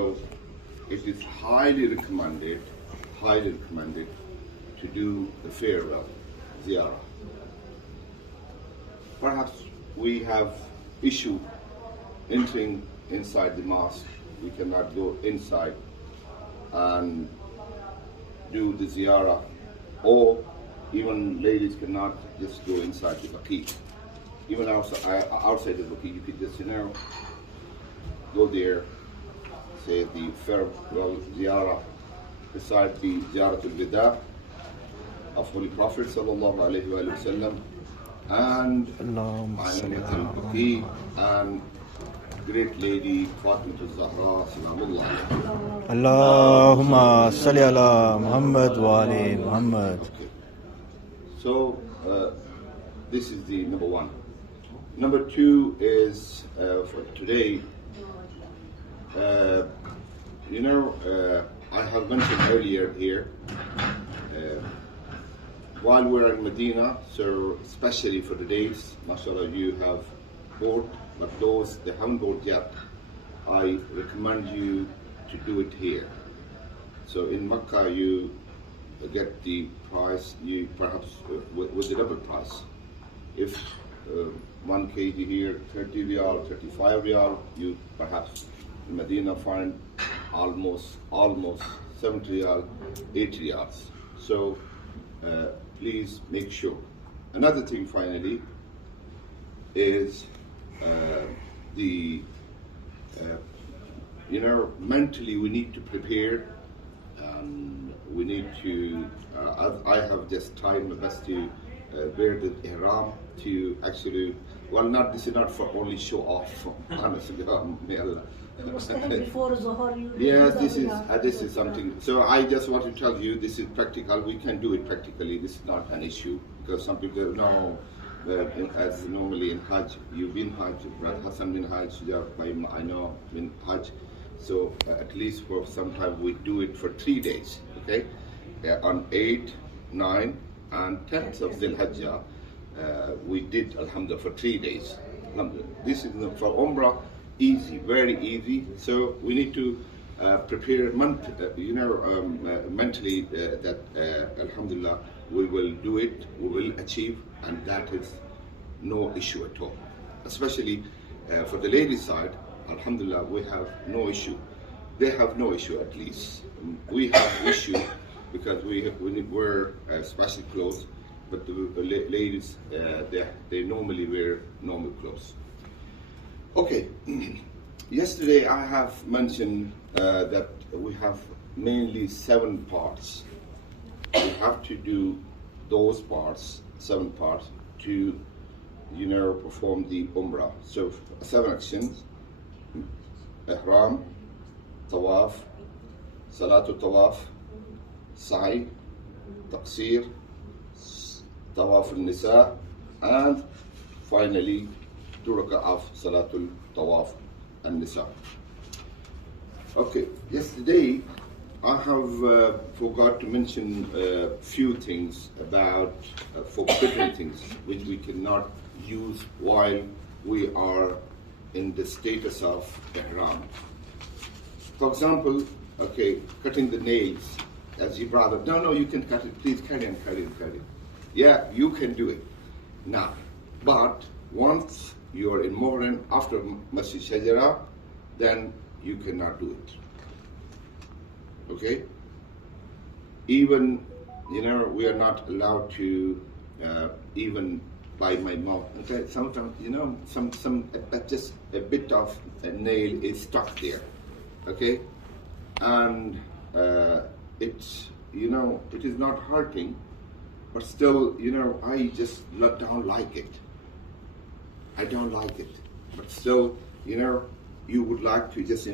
So it is highly recommended to do the farewell ziyarah. Perhaps we have issue entering inside the mosque. We cannot go inside and do the ziyarah, or even ladies cannot just go inside the baqi. Even outside the baqi, you could just go there, say the farewell ziyarah beside the ziyaratul wida of Holy Prophet sallallahu alaihi wasallam, and and great lady Fatima Zahra Salamullah. Allahumma salli ala Muhammad wa ali Muhammad. Okay. So this is the number one. Number two is for today. I have mentioned earlier here, while we're in Medina, so especially for the dates, mashallah, you have bought, but those that haven't bought yet, I recommend you to do it here. So in Makkah, you get the price, you perhaps with the double price. If 1 kg here, 30 riyal, 35 riyal, you perhaps in Medina find almost 70 riyal, 80 riyals. So please make sure. Another thing finally is mentally we need to prepare, and we need to, I have just tried my best to wear the ihram to actually, this is not for only show off, honestly, may Allah. Before Zohar, Yes, this is something. So I just want to tell you, this is practical. We can do it practically. This is not an issue, because some people know, as normally in Hajj, you've been Hajj, Brother Hassan bin Hajj, I know bin Hajj. So at least for some time we do it for 3 days. Okay, on 8, 9, and 10th of Dhul Hajjah, we did Alhamdulillah for 3 days. This is for Umrah. Easy, very easy. So we need to prepare mentally that Alhamdulillah we will do it, we will achieve, and that is no issue at all. Especially for the ladies' side, Alhamdulillah we have no issue. They have no issue at least. We have issue because we wear special clothes, but the ladies they normally wear normal clothes. Okay, yesterday I have mentioned that we have mainly 7 parts. We have to do those parts, 7 parts, to perform the Umrah. So 7 actions: Ihram, Tawaf, Salatul Tawaf, Sa'i, Taqsir, Tawaf al-Nisa, and finally 2 rak'ah of Salatul Tawaf and Nisa. Okay, yesterday I have forgot to mention a few things about forbidden things which we cannot use while we are in the status of Ihram. For example, okay, cutting the nails, as your brother, no, you can cut it, please carry on. Yeah, you can do it now, but once you are in Molana after Masjid Shajara, then you cannot do it. Okay? Even, we are not allowed to even by my mouth. Okay? Sometimes, just a bit of a nail is stuck there. Okay? And it's, it is not hurting, but still, I just don't like it. I don't like it, but still, you would like to just,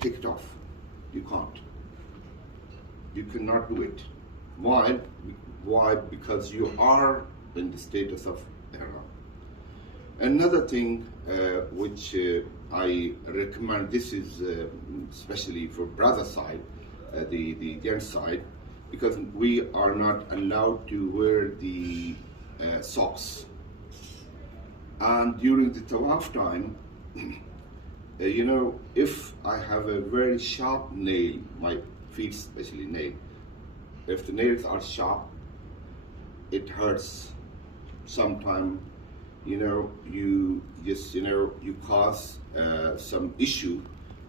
take it off. You can't. You cannot do it. Why? Why? Because you are in the status of ihram. Another thing which I recommend, this is especially for brother side, the gent side, because we are not allowed to wear the socks. And during the tawaf time, if I have a very sharp nail, my feet especially nail, if the nails are sharp, it hurts. Sometimes, you just, you cause some issue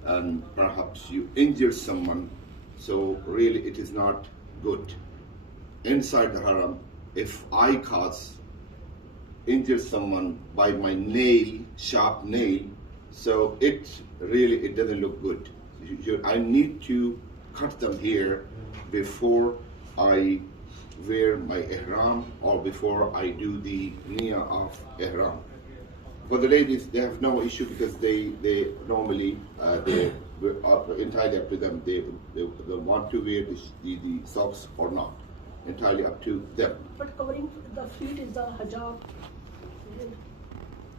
and perhaps you injure someone. So really it is not good. Inside the haram, if I injure someone by my nail, sharp nail, so it doesn't look good. I need to cut them here before I wear my ihram or before I do the niyyah of ihram. For the ladies, they have no issue because they normally they entirely up to them. They want to wear the socks or not. Entirely up to them. But covering the feet is the hijab.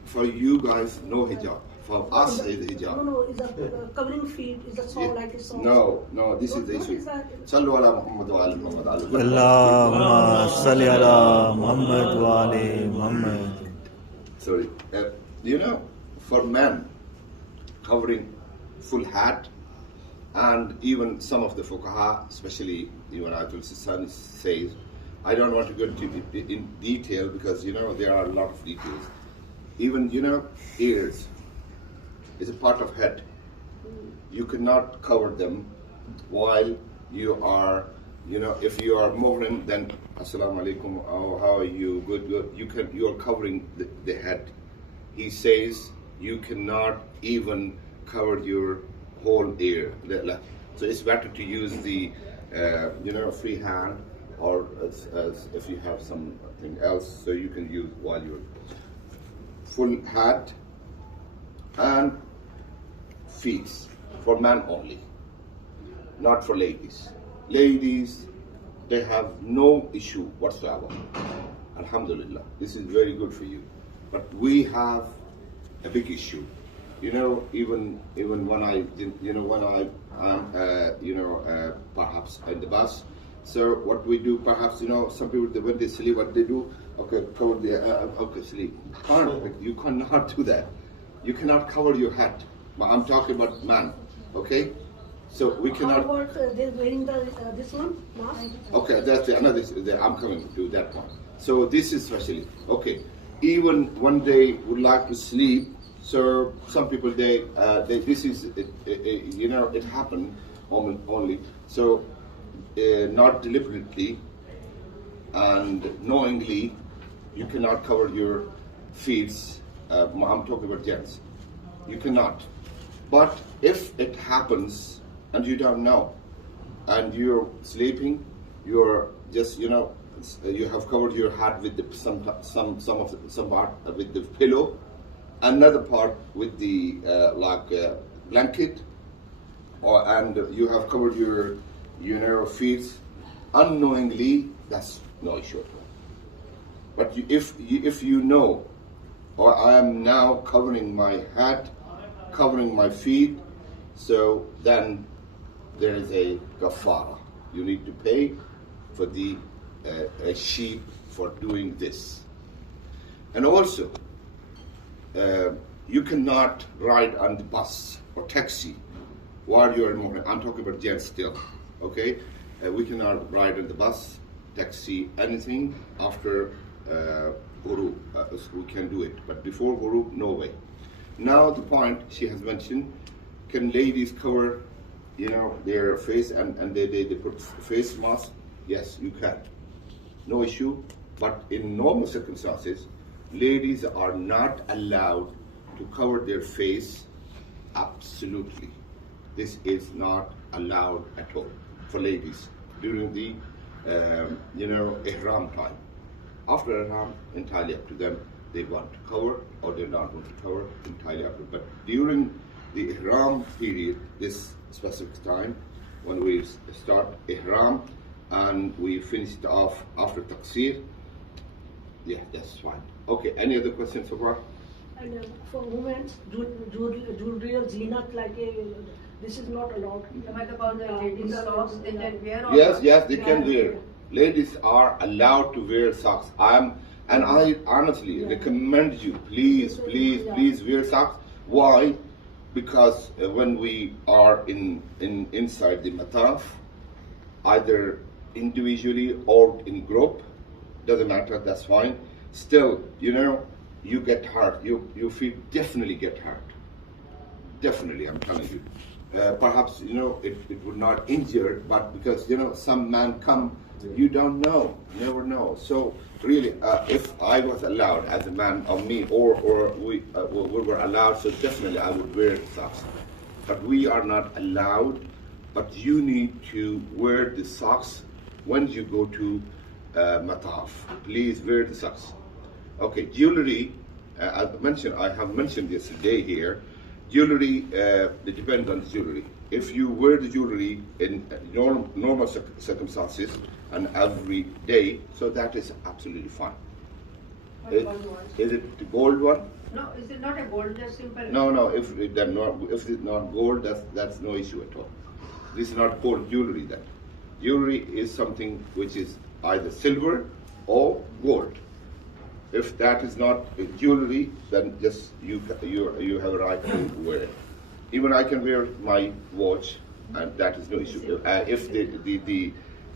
For you guys, no hijab. For us, is hijab. No, is the covering feet is the song like a song. No, this is the issue. Sallu ala Muhammad wa ali Muhammad. Allahumma salli ala Muhammad wa ali Muhammad. Sorry. For men, covering full hat, and even some of the fuqaha, especially Ibn Atul Sistani says, I don't want to go in detail because there are a lot of details. Even ears is a part of head. You cannot cover them while you are, if you are muhrim, then assalamu alaikum, oh, how are you? Good. You are covering the head. He says you cannot even cover your whole ear. So it's better to use the free hand, or as if you have something else, so you can use while you're full hat and feet for men only, not for ladies. Ladies, they have no issue whatsoever. Alhamdulillah, this is very good for you. But we have a big issue. Even when I'm perhaps in the bus. So what we do, perhaps some people when they sleep, what they do? Okay, cover the sleep. You cannot do that. You cannot cover your head. I'm talking about man. Okay, so we cannot. How about they're wearing this one mask? Okay, that's another. I'm coming to that one. So this is especially okay. Even when they would like to sleep, so some people this is it happened only. So not deliberately and knowingly, you cannot cover your feet. I'm talking about gents. You cannot. But if it happens and you don't know, and you're sleeping, you're just you have covered your head with some part with the pillow, another part with the blanket, and you have covered your feet unknowingly. That's no issue at all. But if you know, or I am now covering my head, covering my feet, so then there is a kafara. You need to pay for the a sheep for doing this. And also, you cannot ride on the bus or taxi while you are in Muhrim. I'm talking about gents still, okay? We cannot ride on the bus, taxi, anything after Ghurub. We can do it, but before Ghurub, no way. Now the point she has mentioned, can ladies cover their face and they put face mask? Yes, you can. No issue. But in normal circumstances, ladies are not allowed to cover their face. Absolutely. This is not allowed at all for ladies during the ihram time. After ihram, entirely up to them. They want to cover or they not want to cover, entirely up to them. But during the ihram period, this specific time, when we start ihram and we finish it off after taqsir, yeah, that's fine. Okay, any other questions so far? And for women, jewelry or zinat this is not allowed. What about the ladies' socks? They can wear or Yes, they can wear. Ladies are allowed to wear socks. I honestly recommend you, please wear socks. Why? because when we are inside the mataf, either individually or in group, doesn't matter, that's fine. Still, you get hurt. You feel definitely get hurt. Definitely, I'm telling you. Perhaps, it would not injure, but because, some man come, you don't know, never know. So really, if I was allowed as a man, or me, or we were allowed, so definitely I would wear the socks. But we are not allowed, but you need to wear the socks when you go to mataf. Please wear the socks. Okay, jewelry, as I have mentioned yesterday here, jewelry, it depends on the jewelry. If you wear the jewelry in normal circumstances and every day, so that is absolutely fine. Is it the gold one? No, is it not a gold, just simple? No, if it's not gold, that's no issue at all. This is not called jewelry then. Jewelry is something which is either silver or gold. If that is not jewelry, then just you have a right to wear it. Even I can wear my watch, and that is no issue. If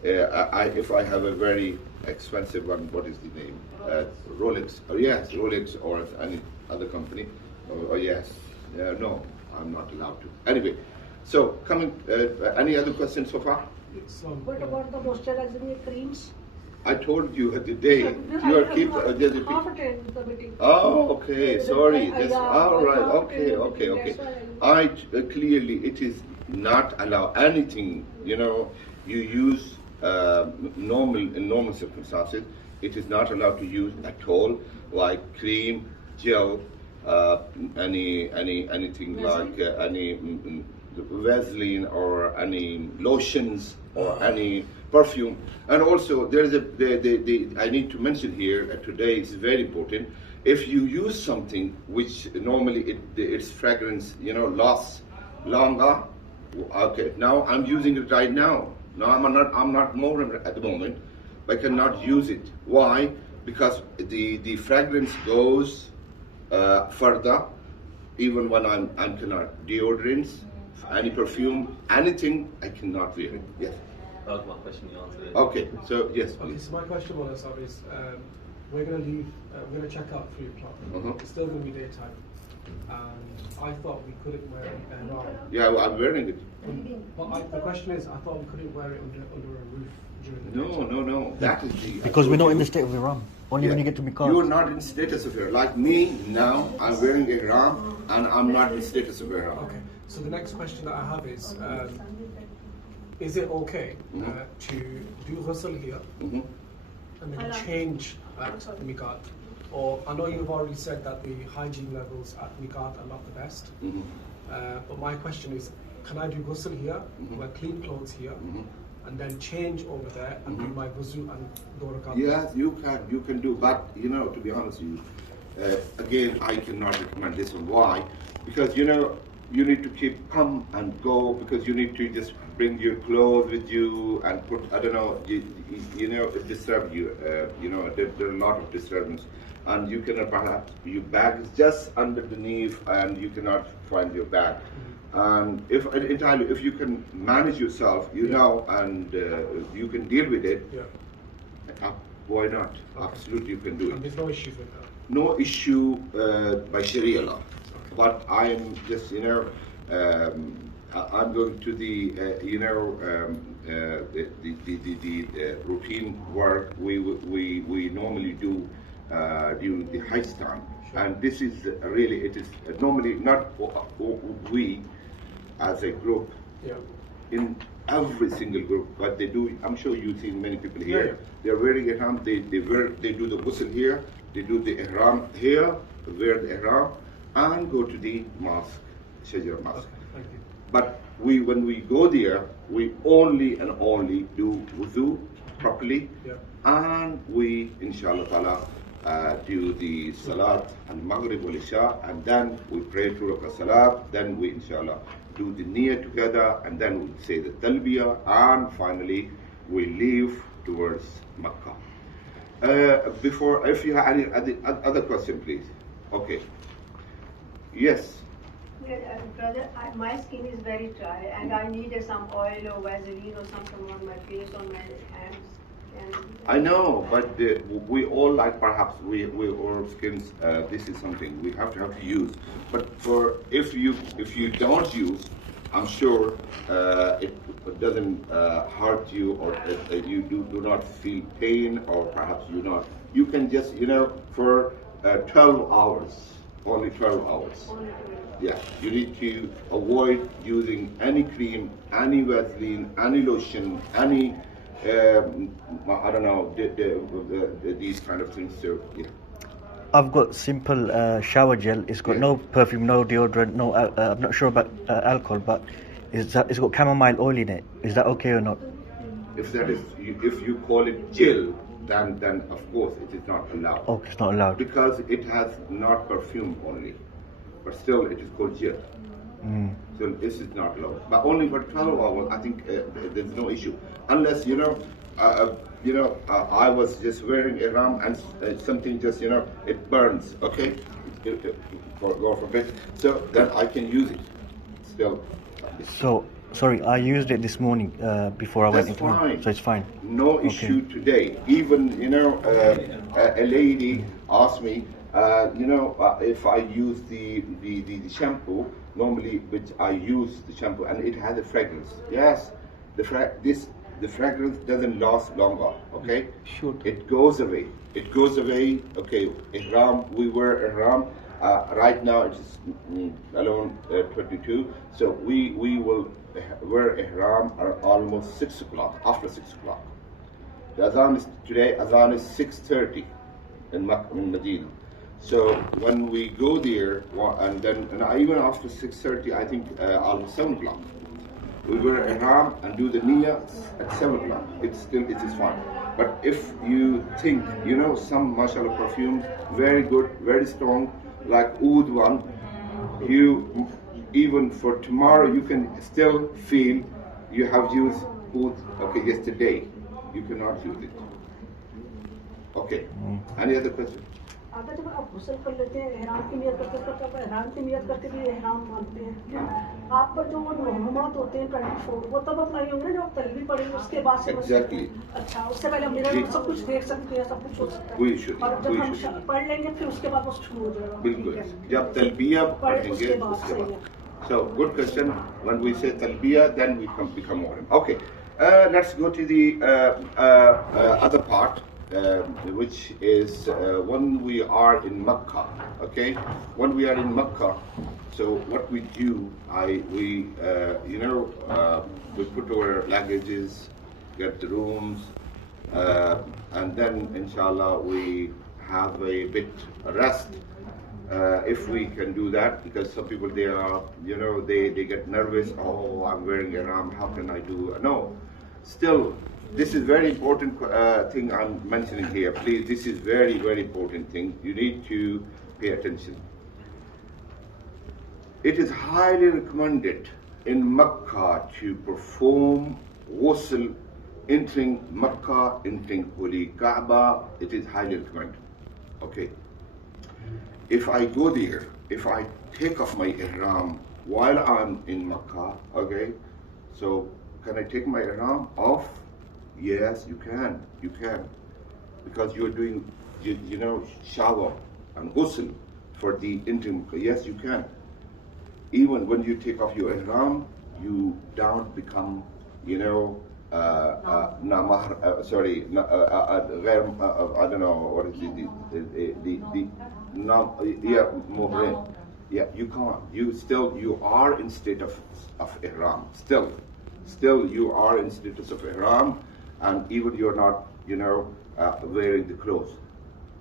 if I have a very expensive one, what is the name? Rolex. Oh yes, Rolex or any other company. Oh yes. No, I'm not allowed to. Anyway, so coming. Any other questions so far? What about the moisturizing creams? I told you the day you are keep half attend the meeting. Oh, okay. Sorry. All right. Okay. I clearly it is not allow anything. You use in normal circumstances. It is not allowed to use at all, like cream, gel, anything like any Vaseline or any lotions or any perfume. And also there is I need to mention here today, it's very important. If you use something which normally its fragrance lasts longer, okay, now I'm using it right now. Now I'm not more at the moment, but I cannot use it. Why? Because the fragrance goes further, even when I'm cannot. Deodorants, any perfume, anything, I cannot wear it. Yes. That was my question, you answered it. Okay, so yes, Okay, please. so my question was, we're going to leave, we're going to check out 3 o'clock. It's still going to be daytime. And I thought we couldn't wear it ihram. Yeah, I'm wearing it. But the question is, I thought we couldn't wear it under a roof during the daytime. No. That is the. Because we're not in the state of Iran. Only when you get to Makkah. You're not in status of Ihram. Like me now, I'm wearing Ihram and I'm not in status of Ihram. Okay, so the next question that I have is it okay to do ghusl here and then change at Miqat? Or I know you've already said that the hygiene levels at Miqat are not the best, but my question is, can I do ghusl here, wear clean clothes here, and then change over there and do my wuzu and do rakat? Yes, you can do, but to be honest with you, again, I cannot recommend this one. Why? Because you need to come and go, because you need to just bring your clothes with you and put, I don't know, it disturbs you. There are a lot of disturbance, and you cannot perhaps your bag is just underneath, and you cannot find your bag. And if you can manage yourself, and you can deal with it, why not? Okay. Absolutely, you can do And it. there's no issue with that? No issue by Sharia law. But I'm just, I'm going to the, the routine work we normally do during the Hajj time. And this is really, it is normally not we as a group, in every single group, what they do, I'm sure you've seen many people here, they're wearing ihram, they do the ghusl here, they do the ihram here, wear the ihram, and go to the mosque, Shajara Mosque. Thank you. But when we go there, we only and only do wudu properly, and we, inshallah ta'ala, do the salat and maghrib wal isha, and then we pray 2 rakat salat, then we, inshallah, do the niyyah together, and then we say the talbiyah, and finally we leave towards Makkah. Before, if you have any other question, please. Okay. Yes. brother, my skin is very dry and I needed some oil or Vaseline or something on my face, on my hands. I know, but we all like perhaps we our skins. This is something we have to use. But for if you don't use, I'm sure it doesn't hurt you or you do not feel pain or perhaps you can just for 12 hours, only 12 hours. Yeah, you need to avoid using any cream, any Vaseline, any lotion, any I don't know these kind of things. So yeah. I've got simple shower gel. It's got no perfume, no deodorant, no. I'm not sure about alcohol, but it's got chamomile oil in it. Is that okay or not? If that is, if you call it gel, then of course it is not allowed. Oh, it's not allowed. Because it has not perfume only, but still it is called gel. So this is not allowed. But only for 12 hours, I think there's no issue. Unless, I was just wearing ihram and something just, it burns, okay? God forbid. So then I can use it still. So, sorry, I used it this morning before I went into fine. So it's fine. No issue today. Even, a lady asked me, if I use the shampoo, normally which I use the shampoo and it has a fragrance. Yes, the fragrance doesn't last longer, okay? Sure. It goes away. It goes away, okay. Ihram, we wear ihram. Right now it is around 22. So we will wear ihram almost 6 o'clock, after 6 o'clock. The azan is today, azan is 6:30 in Medina. So when we go there, and even after 6:30, I think almost 7 o'clock, we wear ihram and do the niyyah at 7 o'clock. It is fine. But if you think, some mashallah perfumes, very good, very strong, like oud one, you even for tomorrow you can still feel you have used oud. Okay, yesterday you cannot use it. Okay. Any other question? अगर जब आप गुस्ल कर लेते हैं एहराम की नियत करते हैं तो आप एहराम की नियत करके भी एहराम मानते हैं आप पर जो वो महमूमात होते हैं 24 वो तब अपनाई होंगे ना जब तलबी पड़ेंगे उसके बाद से Exactly. अच्छा उससे पहले हम मिरर में सब कुछ देख सकते हैं सब कुछ हो सकता है और जब हम पढ़ लेंगे फिर उसके बाद वो शुरू हो जाएगा बिल्कुल जब तलबिया पढ़ेंगे उसके बाद So good question. When we say talbiya, then we become Muslim. Okay, let's go to the other part, which is when we are in Makkah. Okay, when we are in Makkah, so what we do, we put our luggages, get the rooms, and then inshallah we have a bit rest. If we can do that, because some people they are, they get nervous. Oh, I'm wearing ihram. How can I do? No, still, this is very important thing I'm mentioning here. Please, this is very, very important thing. You need to pay attention. It is highly recommended in Makkah to perform ghusl entering Makkah, entering Holy Kaaba. It is highly recommended. Okay. If I go there, if I take off my ihram while I'm in Makkah, okay, so can I take my ihram off? Yes, you can, because you're doing, shower and ghusl for the interim. Yes, you can. Even when you take off your ihram, you don't become, namah. Sorry, I don't know what is the muhrim. Yeah, you can't. You are in state of ihram. Still, you are in status of ihram, and even you're not, wearing the clothes.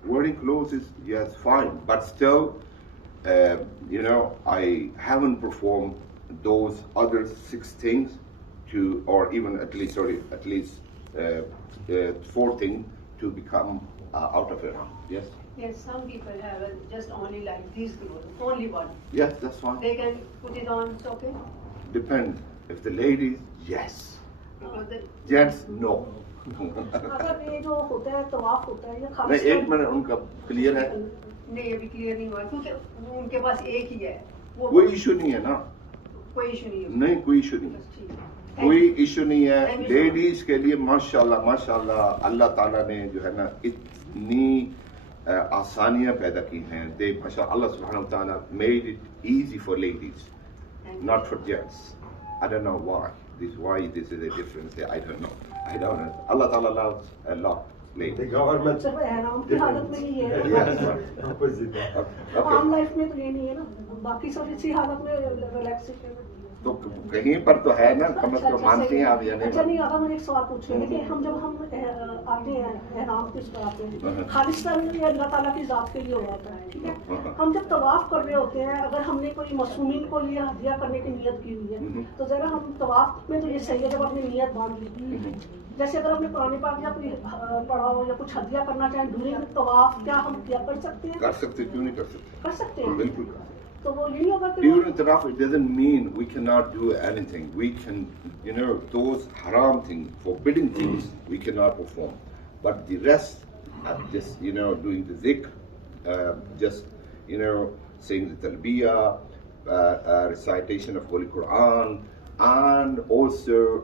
Wearing clothes is fine, but still, I haven't performed those other 6 things or even at least 4 things to become out of ihram. Yes. Yes, some people have just only like these clothes, only one. Yes, that's fine. They can put it on, it's okay? Depends. If the ladies, yes. Because Gents, no. अगर ये जो होता है तवाफ होता है या नहीं, खाली एक मिनट उनका क्लियर है. नहीं अभी क्लियर नहीं हुआ क्योंकि उनके पास एक ही है कोई इशू नहीं है ना, कोई इशू नहीं है। नहीं कोई इशू नहीं है, ठीक है। कोई इशू नहीं है। लेडीज के लिए माशाल्लाह माशाल्लाह अल्लाह ताला ने जो है ना इतनी आसानियां पैदा की हैं। दे माशाल्लाह अल्लाह सुब्हानहू व तआला made it easy for ladies, not for gents. I don't know why. This is a difference there. I don't know. Allah Ta'ala loves a lot ladies. The government. सिर्फ एहराम की हालत में ही है। Yes, opposite. आम लाइफ में तो ये नहीं है ना, बाकी सब इसी हालत में रिलैक्सेशन है। तो कहीं पर तो है ना, कम से कम मानते हैं आप या नहीं? अच्छा नहीं आता। मैंने एक सवाल पूछ रही थी कि हम जब हम आते हैं एहराम किस पर आते हैं, खालिस्तान ये अल्लाह ताला की जात के लिए हो जाता है, ठीक है। हम जब तवाफ कर रहे होते हैं, अगर हमने कोई मासूमीन को लिए हदिया करने की नियत की हुई है, तो जरा हम तवाफ में तो ये सही है जब अपनी नियत बांध ली। जैसे अगर हमने कुरान पाक या कोई पढ़ा हो या कुछ हदिया करना चाहें ड्यूरिंग तवाफ, क्या हम क्या कर सकते हैं? कर सकते, क्यों नहीं कर सकते? कर सकते हैं, बिल्कुल कर सकते। तो वो यही होगा कि During Tawaf, it doesn't mean we cannot do anything. We can, those haram things, forbidden things, we cannot perform. But the rest, just, doing the zikr, just, saying the talbiyah, recitation of Holy Quran, and also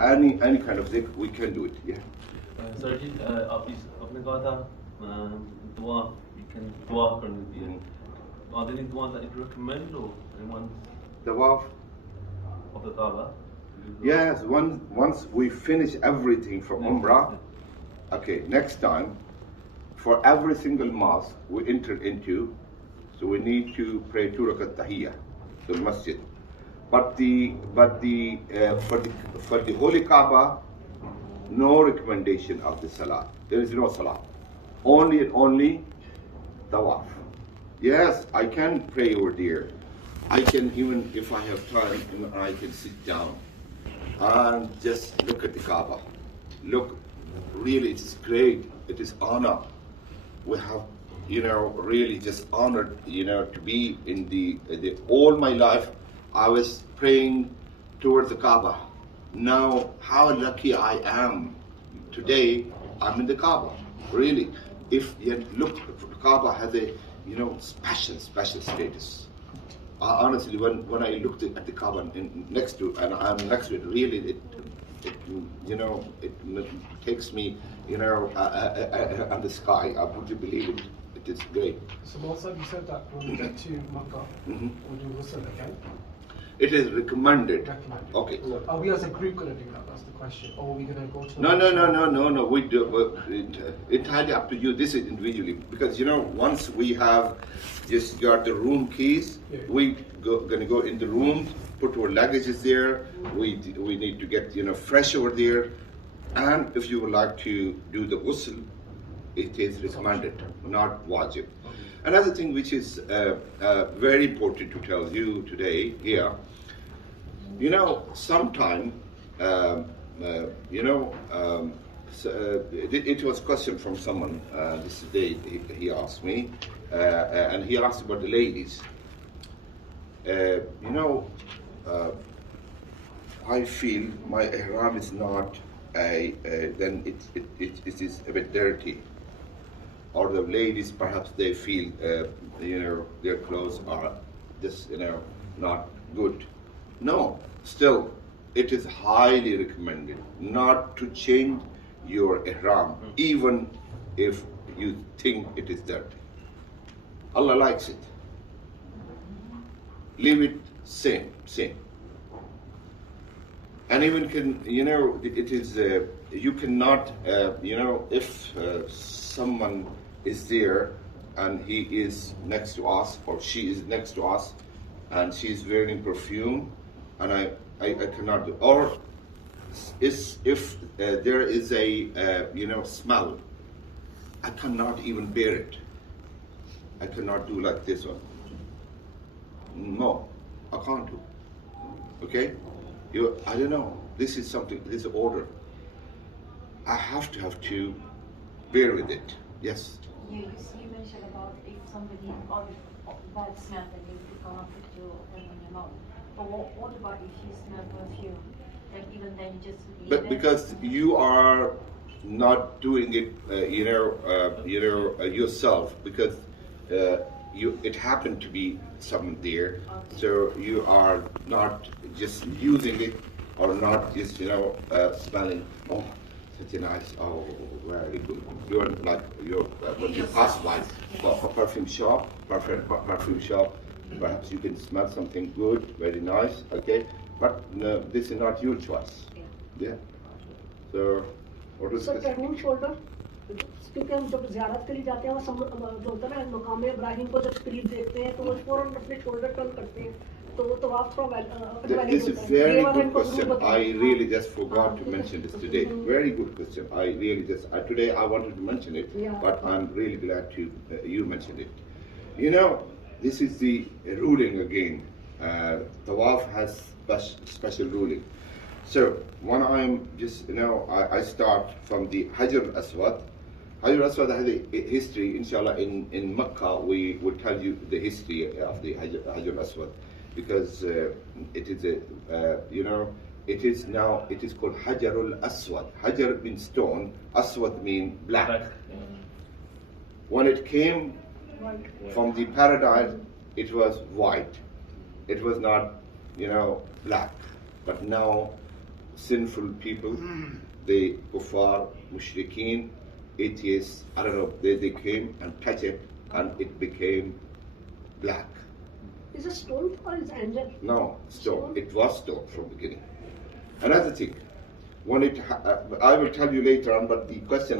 any kind of zikr, we can do it. Yeah. Sir जी आपने कहा था दुआ you can दुआ करनी चाहिए. Are there any duas that you recommend or anyone Tawaf. of the Kaaba? Yes, once we finish everything from Umrah, okay, next time, for every single mosque we enter into, so we need to pray 2 rakat tahiyyah to the masjid. But for the Holy Kaaba, no recommendation of the salah. There is no salah. Only and only tawaf. Yes, I can pray over there. I can, even if I have time, I can sit down and just look at the Kaaba. Look, really, it is great. It is honor. We have, really just honored, to be in the all my life, I was praying towards the Kaaba. Now, how lucky I am. Today, I'm in the Kaaba. Really, if you look, the Kaaba has a, special status. Honestly, when I looked at the Kaaba and I'm next to it, really, it takes me, on the sky. I wouldn't believe it. It is great. So, Molana, you said that when we get to Makkah, we'll do ghusl again. It is recommended. Recommended. Okay. Are we as a group going to do that? That's the question. Or are we going to go to No. We do entirely up to you. This is individually, because once we have just got the room keys, we gonna go in the room, put our luggages there. We need to get fresh over there, and if you would like to do the ghusl, it is recommended, not wajib. Another thing which is very important to tell you today here. Sometime, it was a question from someone this day. He asked me, and he asked about the ladies. I feel my ihram is not then it is a bit dirty. Or the ladies, perhaps they feel, their clothes are just, not good. No, still, it is highly recommended not to change your ihram, even if you think it is dirty. Allah likes it. Leave it same. And even it is, you cannot, if someone is there and he is next to us or she is next to us and she is wearing perfume and I cannot do, or if there is a smell, I cannot even bear it. I cannot do like this one. No, I can't do. Okay? I don't know. This is something, this is order. I have to bear with it. Yes. You mentioned about if somebody or bad smell, then you cannot put your hand on your mouth. But what about if you smell perfume? Like even then you just leave But it? because you are not doing it, yourself, because it happened to be someone there, so you are not just using it or not just smelling. Oh, such a nice. Oh, very good. You're like when you pass by a perfume shop, perfume shop. Perhaps you can smell something good, very nice. Okay, but no, this is not your choice. Yeah. So, what is this? Turning shoulder. क्योंकि हम जब ज़ियारत के लिए जाते हैं जो होता है ना मकाम इब्राहिम को जब करीब देखते हैं तो वो फौरन अपने शोल्डर टर्न करते हैं तो वो तवाफ थोड़ा This is a very good question. I really just forgot to mention this today. Very good question. I really just today I wanted to mention it, but I'm really glad to you mentioned it. You know, this is the ruling again. Tawaf has special ruling. So when I'm just I start from the Hajar Aswad. Hajar Aswad has a history, inshallah, in Makkah we will tell you the history of the Hajar Aswad, because it is it is called Hajarul Aswad. Hajar means stone, Aswad means black. When it came from the paradise, it was white. It was not, black. But now, sinful people, the kuffar, mushrikeen, atheists, I don't know, they came and touched it and it became black. Is it stone or is it angel? No, stone. It was stone from the beginning. Another thing, when I will tell you later on, but the question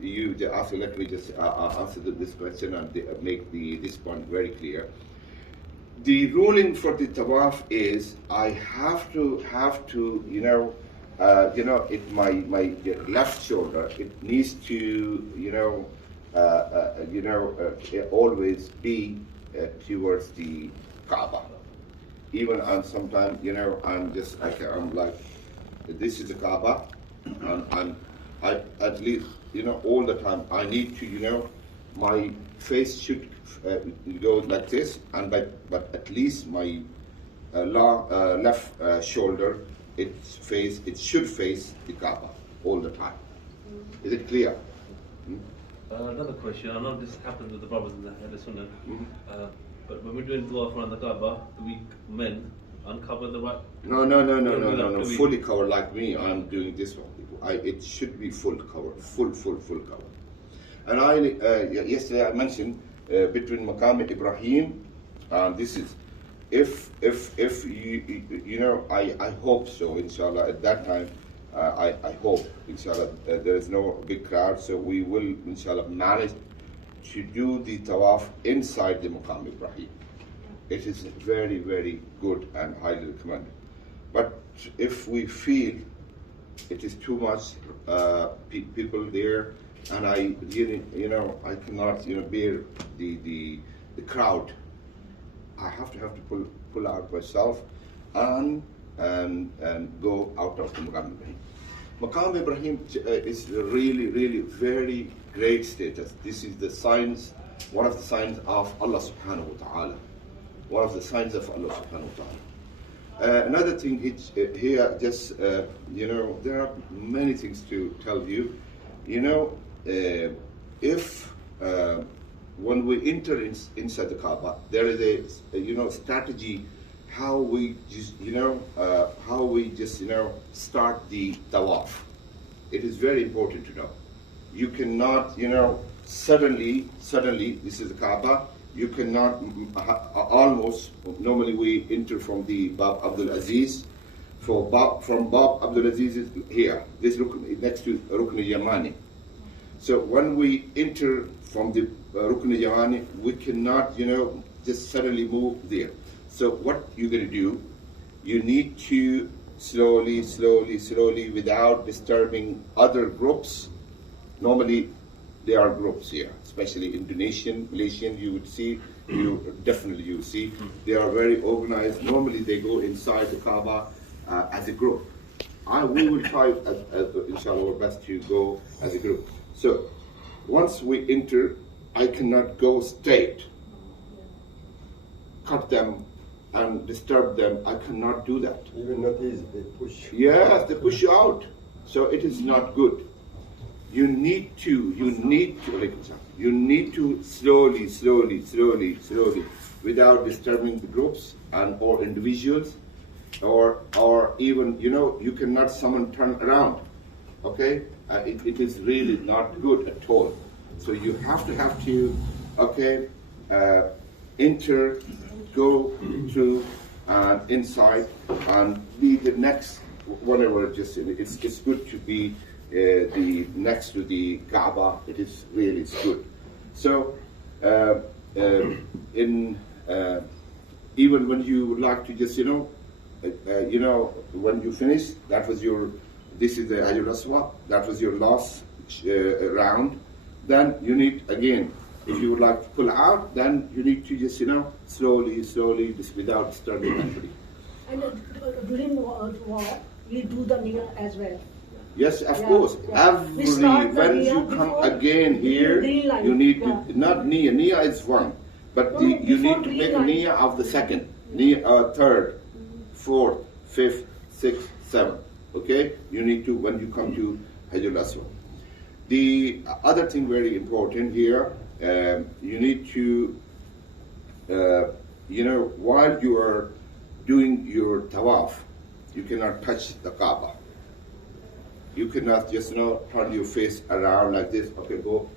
you asked, let me just answer this question and make this point very clear. The ruling for the tawaf is I have to my left shoulder, it needs to always be towards the Kaaba. Even sometimes I'm like, this is the Kaaba, and I at least all the time I need to my face should go like this, and but at least my left shoulder it should face the Kaaba all the time. Is it clear? Another question. I know this happens with the brothers in the Sunnah, but when we're doing dua around the Kaaba, do we men uncover the right? No. Fully covered like me. I'm doing this one. It should be full cover, full cover. And yesterday I mentioned between Maqam Ibrahim, this is if I hope so, inshallah, at that time I hope inshallah there is no big crowd, so we will inshallah manage to do the tawaf inside the Maqam Ibrahim. It is very, very good and highly recommended. But if we feel it is too much people there, and I really, I cannot, bear the crowd, I have to pull out myself and go out of the Maqam Ibrahim. Maqam Ibrahim is really, really very great status. This is the signs, one of the signs of Allah subhanahu wa ta'ala. One of the signs of Allah subhanahu wa ta'ala. Another thing here, just, there are many things to tell you. If when we enter inside the Kaaba, there is a strategy how we just start the tawaf. It is very important to know. You cannot suddenly this is the Kaaba. You cannot almost normally we enter from the Bab Abdul Aziz. From Bab Abdul Aziz is here. This next to Rukn Yamani. So when we enter from the Rukn Yamani, we cannot, just suddenly move there. So what you're going to do, you need to slowly, without disturbing other groups. Normally, there are groups here, especially Indonesian, Malaysian. You would see, you see, they are very organized. Normally, they go inside the Kaaba as a group. We will try, inshallah, our best to go as a group. So, once we enter, I cannot go straight, cut them and disturb them. I cannot do that. Even not easy, they push. Yes, they push you out. So it is not good. you need to slowly, without disturbing the groups and or individuals, or even, you cannot someone turn around. Okay, it is really not good at all. So you have to enter, go through and inside and be the next, whatever. Just it's good to be the next to the Kaaba. It is really good. So even when you would like to just when you finish, this is the Hajjul Aswad, that was your last round, then you need again, if you would like to pull out, then you need to just slowly, just without disturbing anybody. And during war, we do the niyyah as well. Yes, of course. Yeah. When you come again here, you need to, not niyyah. Niyyah is one, but you need to make a niyyah of the second, third, fourth, fifth, sixth, seventh. Okay, you need to when you come to Hajjul Aswad. The other thing very important here, you need to, while you are doing your tawaf, you cannot touch the Kaaba. You cannot just turn your face around like this. Okay, go.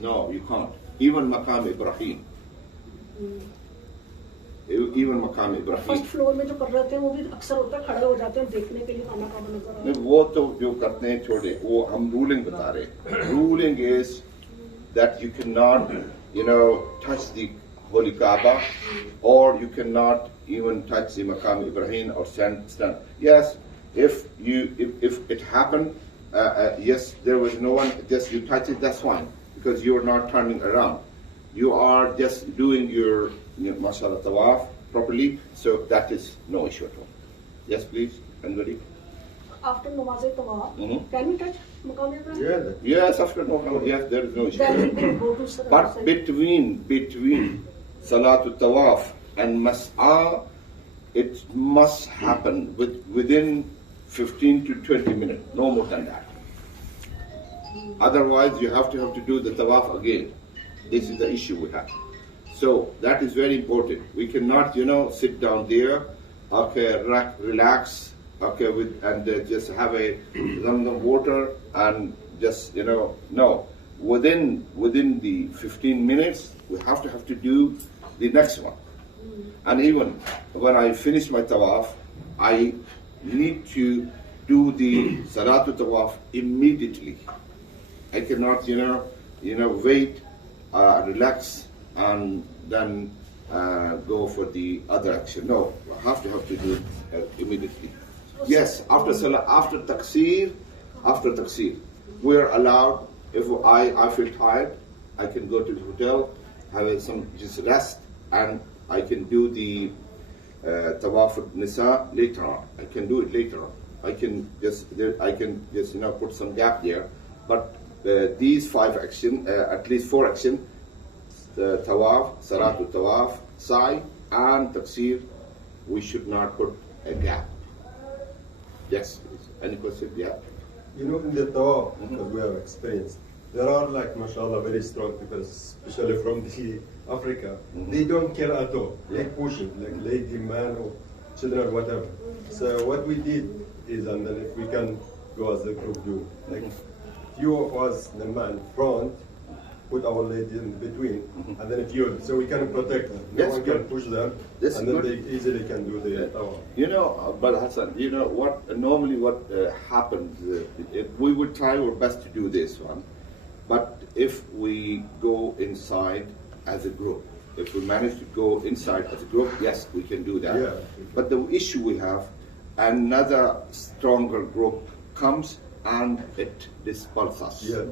No, you can't. Even Maqam Ibrahim. Even Maqam Ibrahim. First floor में जो कर रहे थे वो भी अक्सर होता है खड़े हो जाते हैं देखने के लिए खाना काबा नजर आ रहा है. वो तो जो करते हैं छोड़े, वो हम ruling बता रहे. Ruling is that you cannot, touch the Holy Kaaba, or you cannot even touch the Maqam Ibrahim or stand. Yes, if it happened, yes, there was no one. Just you touch it, that's fine, because you are not turning around. You are just doing your mashallah tawaf properly, so that is no issue at all. Yes, please, anybody? After namaz tawaf, can we touch Maqam Ibrahim? Yeah. Yes, after Maqam, yes, there is no issue. Then we can go to But between Salatul Tawaf and Mas'a, it must happen within 15 to 20 minutes, no more than that. Otherwise, you have to do the Tawaf again. This is the issue we have. So that is very important. We cannot, sit down there, okay, relax, okay, and just have a Zamzam water and just, no. Within the 15 minutes, we have to do the next one. And even when I finish my tawaf, I need to do the Salatul Tawaf immediately. I cannot, wait, relax, and then go for the other action. No, I have to do it immediately. Yes, after taksir, we are allowed. If I feel tired, I can go to the hotel, have some just rest, and I can do the Tawaf Nisa later on. I can do it later on. I can just put some gap there. But these 5 action, at least 4 action, the Tawaf, Salatul Tawaf, Sa'i, and Tafsir, we should not put a gap. Yes, please. Any question? Yeah. In the Tawaf, because we have experienced, there are mashallah, very strong people, especially from the Africa. They don't care at all. They push it, like lady, man, or children, whatever. So what we did is, and then if we can go as a group do, few of us, the man front, put our lady in between, and then so we can protect them. No one can push them, and then they easily can do the Tawaf. But Hassan, normally what happens, we would try our best to do this one, but if we go inside as a group, if we manage to go inside as a group, yes, we can do that. Yeah. But the issue we have, another stronger group comes and it dispels us. Yeah.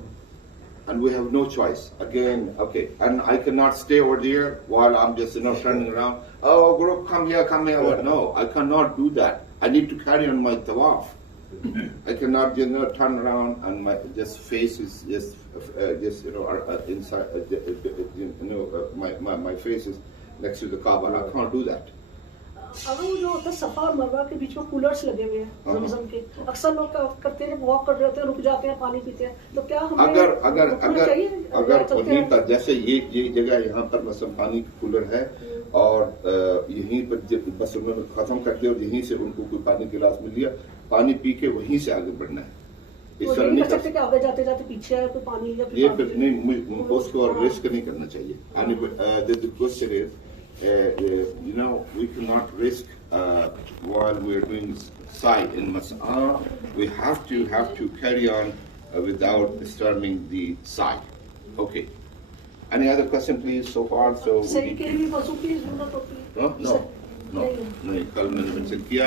And we have no choice. Again, okay, and I cannot stay over there while I'm just turning around. Oh, group, come here. No, I cannot do that. I need to carry on my tawaf. I cannot turn around and my face is inside. My face is next to the Kaaba. I can't do that. अगर वो जो होता है सफा और मरवा के बीच में कूलर्स लगे हुए हैं जमजम के, अक्सर लोग क्या करते हैं, जब वॉक कर रहे होते हैं रुक जाते हैं, पानी पीते हैं, तो क्या हमें अगर रुकना चाहिए? वहीं पर जैसे ये जगह यहाँ पर मतलब पानी का कूलर है और यहीं पर बस उन्होंने खत्म कर दिया और यहीं से उनको कोई पानी गिलास मिल गया, पानी पी के वहीं से आगे बढ़ना है। इस तरह नहीं कर सकते कि आगे जाते जाते पीछे है कोई पानी या ये फिर नहीं, उसको रिस्क नहीं करना चाहिए। The question is, you know, we cannot risk while we are doing sa'i in Mas'a. We have to carry on without disturbing the sa'i. Okay. Any other question, please, so far? So सही के लिए वजू की जरूरत होती है? No. कल मैंने मेंशन किया,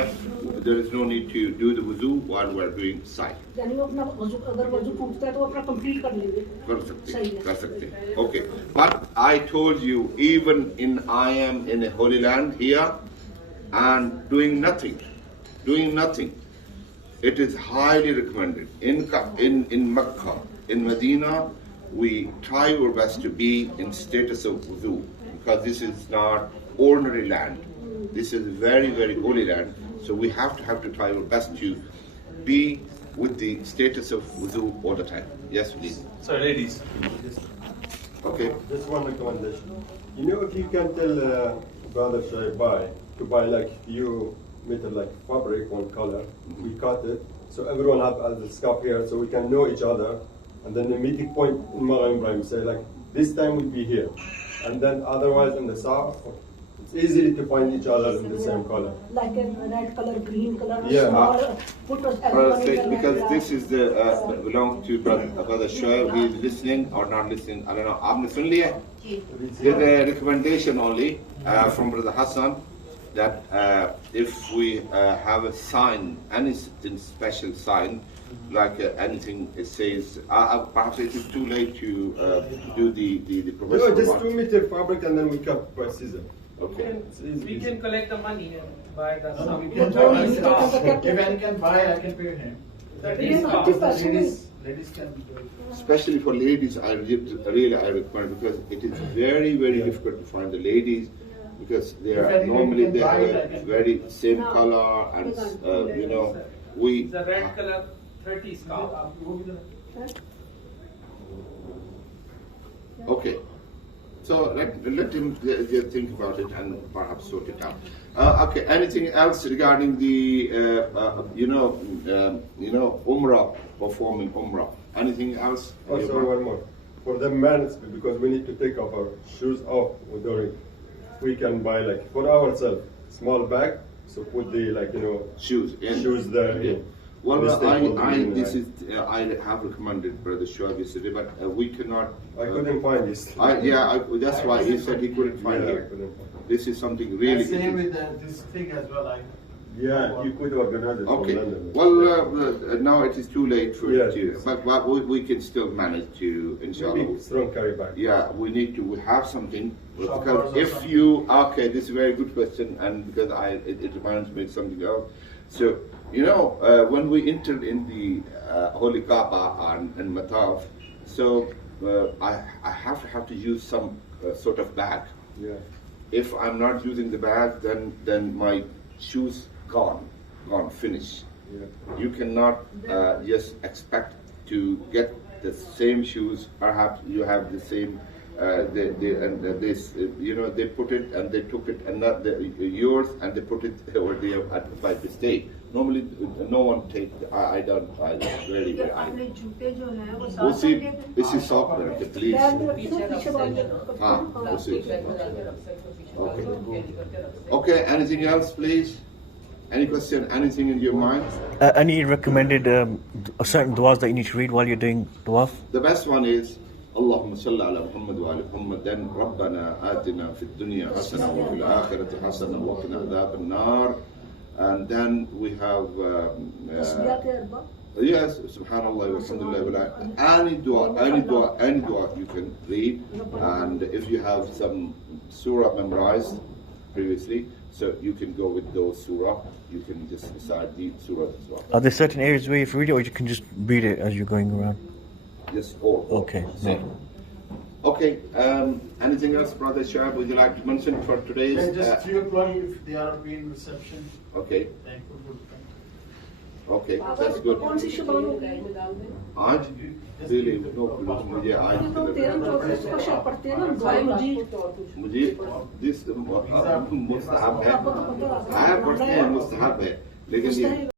there is no need to do the wudu while we are doing sa'i. यानी वो अपना वजू, अगर वजू टूटता है तो अपना कंप्लीट कर लेंगे। कर सकते हैं। Okay. But I told you, even I am in a holy land here and doing nothing. It is highly recommended. In Makkah, in Madinah, we try our best to be in status of wudu because this is not ordinary land. This is very, very holy land. So we have to try our best to be with the status of wudu all the time. Yes, please. Sorry, ladies. Okay. Just one recommendation. You know, if you can tell Brother Shia to buy like few meter like fabric, one color, we cut it, so everyone have the scarf here, so we can know each other, and then the meeting point in Makkah Ibrahim say like this time we'll be here, and then otherwise in the south, it's easily to find each other in the same color. Like a red color, green color, Yeah. small, put everyone in Because the this is the belongs to Brother Shia. He is listening or not listening. I don't know. आपने सुन लिया? There's a recommendation only from Brother Hassan that if we have a sign, anything special sign, like anything it says, perhaps it is too late to do the No, professional just one. 2 meter fabric and then we cut by scissor. Okay. We can collect the money and buy the No, stuff. we can buy myself. If any can buy, I can pay him. Ladies can do it. Especially for ladies, I recommend because it is very, very difficult to find the ladies because they If are anyone normally can they buy it, I are can very same color and you know we. It's a red color 30 scarf. Okay. So let him think about it and perhaps sort it out. Okay. Anything else regarding the Umrah, performing Umrah? Anything else? Also one more. For the men, because we need to take off our shoes off during. We can buy like for ourselves small bag, so put the Shoes there. Yeah. Well, This I have recommended Brother Shoaib yesterday, but we cannot. I couldn't find this. That's why he said he couldn't find Yeah, I it. couldn't find This is something really Same good. with this thing as well. Yeah, you could organize it Okay. from London. Well, now it is too late for Yes, you, yes. but we can still manage to, inshallah. Maybe strong carry bag. Yeah, we need to have something because Showers or if something. you this is a very good question, and because it reminds me of something else. So when we entered in the Holy Kaaba and Mataf, so I have to use some sort of bag. Yeah. If I'm not using the bag, then my shoes gone, finish. Yeah. You cannot just expect to get the same shoes. Perhaps you have the same. They put it and they took it and not yours and they put it over there by mistake. Normally, no one take. I don't. I really. अपने जूते जो हैं वो उसी साथ इसी soft रखते please. Bag में रखते हो पीछे वाले हाँ उसी. Okay. Anything else, please? Any question? Anything in your mind? Any recommended certain du'as that you need to read while you're doing tawaf? The best one is اللهم صل على محمد وعلى محمد. Then ربنا آتنا في الدنيا حسنة وفي الآخرة حسنة وقنا عذاب النار. And then we have yes, Subhanallah, Alhamdulillah. Any dua you can read. And if you have some surah memorized previously, so you can go with those surah. You can just recite the surah as well. Are there certain areas where you have to read it, or you can just read it as you're going around? Just all. Okay. Same. Okay, anything else, Brother Shia, would you like to mention for today's? Yeah, just 3 o'clock if they are being reception. Okay, Thankful for okay, that's good. कौन सी शुभ हो गई आज really no clue. मुझे आज ये तो 13-14 को शायद पढ़ते हैं ना दुआए मजीद मुझे this मुस्तहब है, आया पढ़ते हैं मुस्तहब है, लेकिन ये